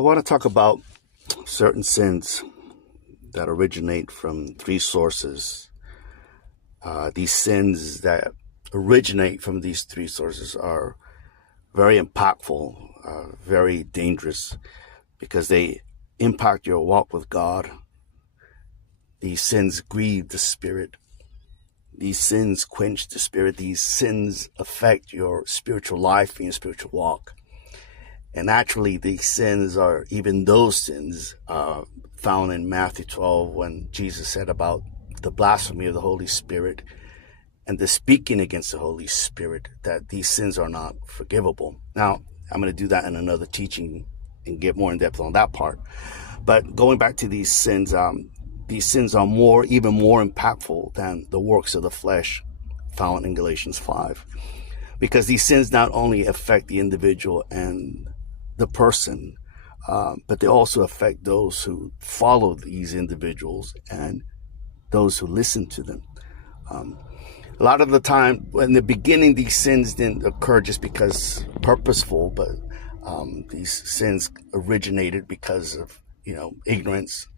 I want to talk about certain sins that originate from three sources. These sins that originate from these three sources are very impactful, very dangerous, because they impact your walk with God. These sins grieve the Spirit. These sins quench the Spirit. These sins affect your spiritual life and your spiritual walk. And actually, these sins are even those sins found in Matthew 12 when Jesus said about the blasphemy of the Holy Spirit and the speaking against the Holy Spirit, that these sins are not forgivable. Now, I'm going to do that in another teaching and get more in depth on that part. But going back to these sins are even more impactful than the works of the flesh found in Galatians 5. Because these sins not only affect the individual and the person, but they also affect those who follow these individuals and those who listen to them. A lot of the time, in the beginning, these sins didn't occur just because purposeful, but these sins originated because of, ignorance,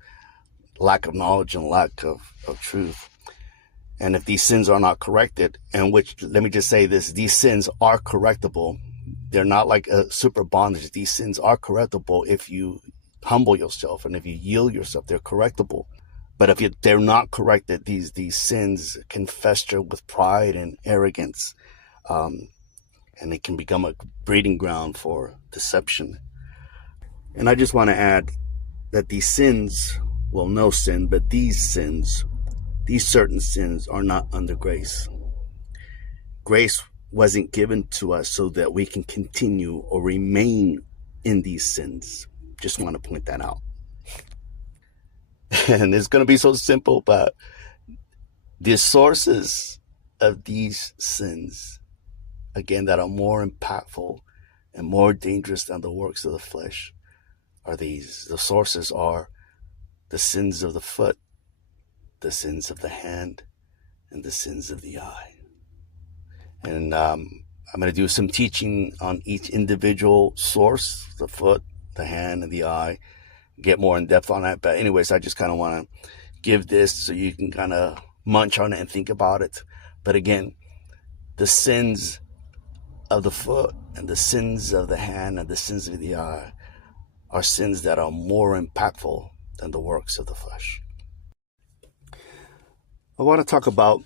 lack of knowledge, and lack of truth. And if these sins are not corrected, and which, let me just say this, these sins are correctable. They're not like a super bondage. These sins are correctable if you humble yourself and if you yield yourself. They're correctable. But if they're not corrected, these sins can fester with pride and arrogance, and it can become a breeding ground for deception. And I just want to add that these sins, well, no sin, but these certain sins are not under grace. Grace wasn't given to us so that we can continue or remain in these sins. Just want to point that out. And it's going to be so simple, but the sources of these sins, again, that are more impactful and more dangerous than the works of the flesh are these. The sources are the sins of the foot, the sins of the hand, and the sins of the eye. And I'm going to do some teaching on each individual source, the foot, the hand, and the eye, get more in depth on that. But anyways, I just kind of want to give this so you can kind of munch on it and think about it. But again, the sins of the foot and the sins of the hand and the sins of the eye are sins that are more impactful than the works of the flesh. I want to talk about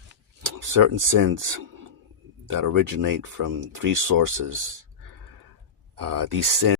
certain sins that originate from three sources. These sins